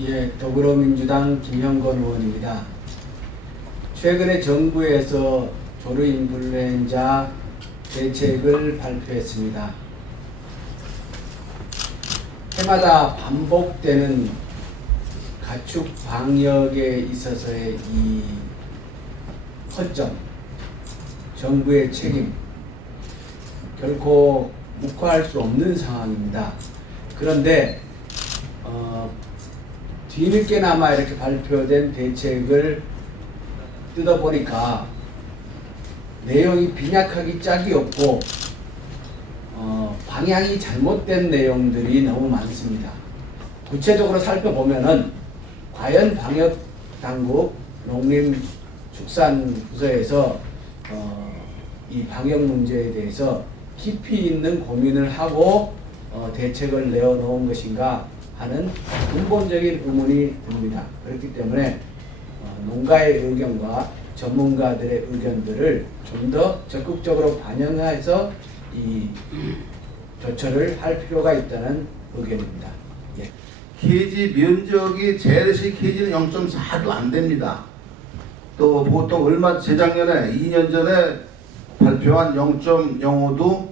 예, 더불어민주당 김형건 의원입니다. 최근에 정부에서 조류인플루엔자 대책을 발표했습니다. 해마다 반복되는 가축 방역에 있어서의 이 허점, 정부의 책임, 결코 묵과할 수 없는 상황입니다. 그런데 어, 뒤늦게나마 이렇게 발표된 대책을 뜯어보니까 내용이 빈약하기 짝이 없고 어, 방향이 잘못된 내용들이 너무 많습니다. 구체적으로 살펴보면은 과연 방역 당국 농림축산부서에서 어, 이 방역 문제에 대해서 깊이 있는 고민을 하고 어, 대책을 내어놓은 것인가 하는 근본적인 의문이 듭니다. 그렇기 때문에 어, 농가의 의견과 전문가들의 의견들을 좀 더 적극적으로 반영해서 이 조처를 할 필요가 있다는 의견입니다. 예. 케이지 면적이 제르시 케이지는 0.4도 안 됩니다. 또 보통 얼마 재작년에 2년 전에 발표한 0.05도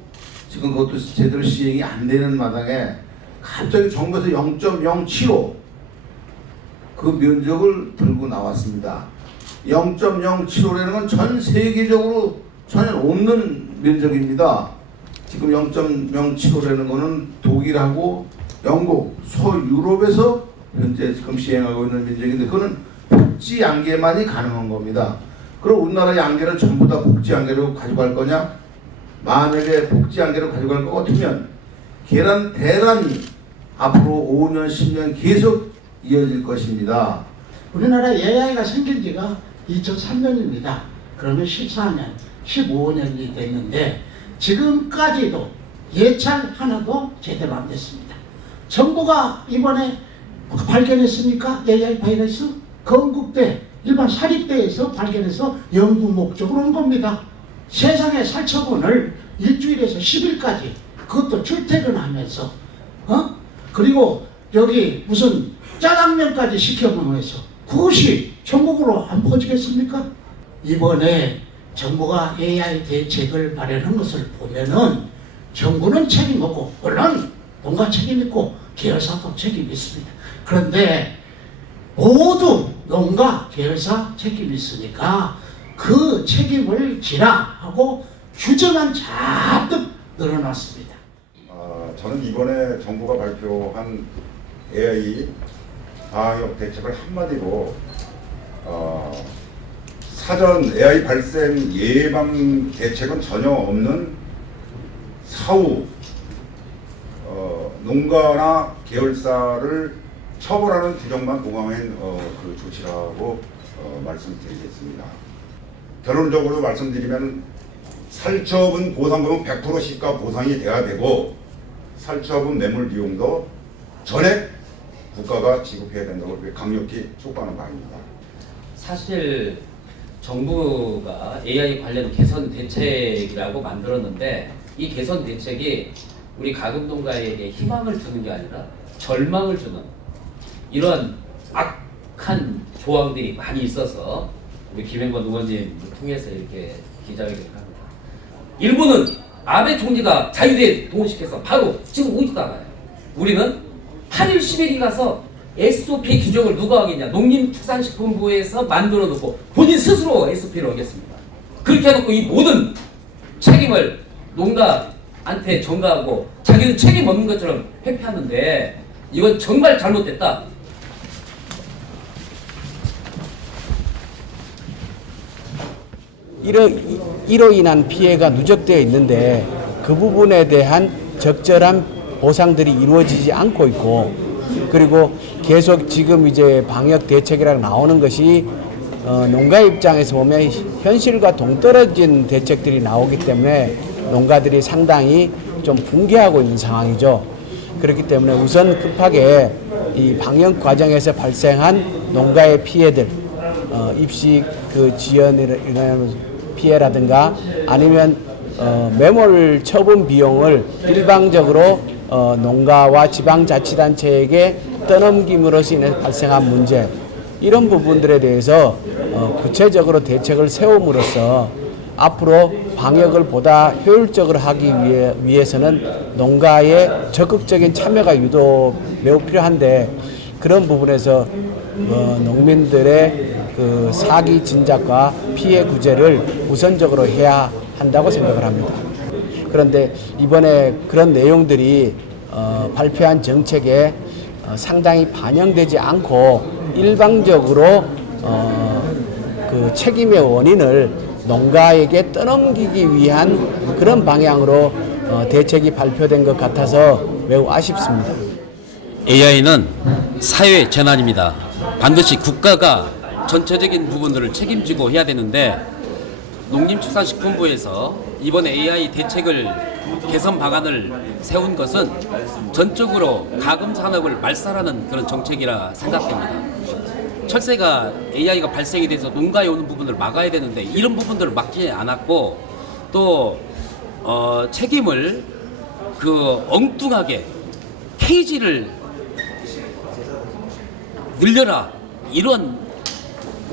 지금 그것도 제대로 시행이 안 되는 마당에 갑자기 정부에서 0.075 그 면적을 들고 나왔습니다. 0.075라는 건 전 세계적으로 전혀 없는 면적입니다. 지금 0.075라는 거는 독일하고 영국, 서유럽에서 현재 지금 시행하고 있는 면적인데 그거는 복지 양계만이 가능한 겁니다. 그럼 우리나라 양계를 전부 다 복지 양계로 가져갈 거냐? 만약에 복지 양계로 가져갈 것 같으면 계란 대란이 앞으로 5년, 10년 계속 이어질 것입니다. 우리나라 AI가 생긴 지가 2003년입니다. 그러면 14년, 15년이 됐는데 지금까지도 예찰 하나도 제대로 안 됐습니다. 정부가 이번에 발견했습니까? AI 바이러스? 건국대, 일반 사립대에서 발견해서 연구 목적으로 온 겁니다. 세상의 살처분을 일주일에서 10일까지 그것도 출퇴근하면서 어? 그리고 여기 무슨 짜장면까지 시켜보면서 그것이 전국으로 안 퍼지겠습니까? 이번에 정부가 AI 대책을 마련한 것을 보면은 정부는 책임 없고 물론 농가 책임 있고 계열사도 책임 있습니다. 그런데 모두 농가 계열사 책임 있으니까 그 책임을 지라 하고 규정안 잔뜩 늘어났습니다. 아, 저는 이번에 정부가 발표한 AI 방역 대책을 한마디로 어, 사전 AI 발생 예방 대책은 전혀 없는 사후 어, 농가나 계열사를 처벌하는 규정만 부과한 어, 그 조치라고 어, 말씀드리겠습니다. 결론적으로 말씀드리면 살처분 보상금은 100% 시가 보상이 돼야 되고 살처분 매물 비용도 전액 국가가 지급해야 된다고 강력히 촉구하는 바입니다. 사실 정부가 AI 관련 개선 대책이라고 만들었는데 이 개선 대책이 우리 가금농가에게 희망을 주는 게 아니라 절망을 주는 이런 악한 조항들이 많이 있어서 우리 김행건 의원님을 통해서 이렇게 기자회견을 합니다. 일본은 아베 총리가 자유대 동원시켜서 바로 지금 오지도 않아요. 우리는 8일 10일이 가서 SOP 규정을 누가 하겠냐? 농림축산식품부에서 만들어 놓고 본인 스스로 SOP를 하겠습니다. 그렇게 해놓고 이 모든 책임을 농가한테 전가하고 자기는 책임 없는 것처럼 회피하는데 이건 정말 잘못됐다. 이로, 이로 인한 피해가 누적되어 있는데 그 부분에 대한 적절한 보상들이 이루어지지 않고 있고 그리고 계속 지금 이제 방역 대책이라고 나오는 것이 어, 농가 입장에서 보면 현실과 동떨어진 대책들이 나오기 때문에 농가들이 상당히 좀 붕괴하고 있는 상황이죠. 그렇기 때문에 우선 급하게 이 방역 과정에서 발생한 농가의 피해들, 어, 입식 그 인하여 피해라든가 아니면 어, 매몰 처분 비용을 일방적으로 어, 농가와 지방자치단체에게 떠넘김으로써 인해 발생한 문제 이런 부분들에 대해서 어, 구체적으로 대책을 세움으로써 앞으로 방역을 보다 효율적으로 하기 위해, 위해서는 농가의 적극적인 참여가 유독 매우 필요한데 그런 부분에서 어, 농민들의 그 사기 진작과 피해 구제를 우선적으로 해야 한다고 생각을 합니다. 그런데 이번에 그런 내용들이 어, 발표한 정책에 어, 상당히 반영되지 않고 일방적으로 어, 그 책임의 원인을 농가에게 떠넘기기 위한 그런 방향으로 어, 대책이 발표된 것 같아서 매우 아쉽습니다. AI는 사회 재난입니다. 반드시 국가가 전체적인 부분들을 책임지고 해야 되는데 농림축산식품부에서 이번에 AI 대책을 개선 방안을 세운 것은 전적으로 가금 산업을 말살하는 그런 정책이라 생각됩니다. 철새가 AI가 발생이 돼서 농가에 오는 부분을 막아야 되는데 이런 부분들을 막지 않았고 또 어, 책임을 그 엉뚱하게 케이지를 늘려라 이런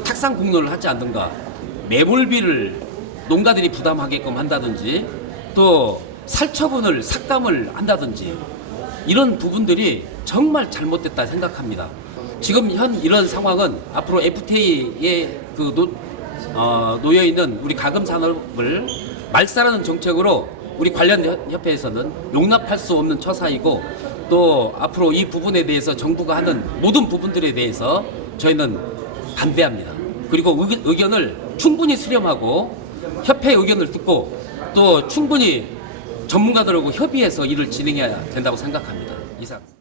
탁상 공론을 하지 않든가 매몰비를 농가들이 부담하게끔 한다든지 또 살처분을 삭감을 한다든지 이런 부분들이 정말 잘못됐다 생각합니다. 지금 현 이런 상황은 앞으로 FTA에 그 노, 어, 놓여 있는 우리 가금 산업을 말살하는 정책으로 우리 관련 협- 협회에서는 용납할 수 없는 처사이고 또 앞으로 이 부분에 대해서 정부가 하는 모든 부분들에 대해서 저희는 반대합니다. 그리고 의견, 의견을 충분히 수렴하고 협회 의견을 듣고 또 충분히 전문가들하고 협의해서 일을 진행해야 된다고 생각합니다. 이상.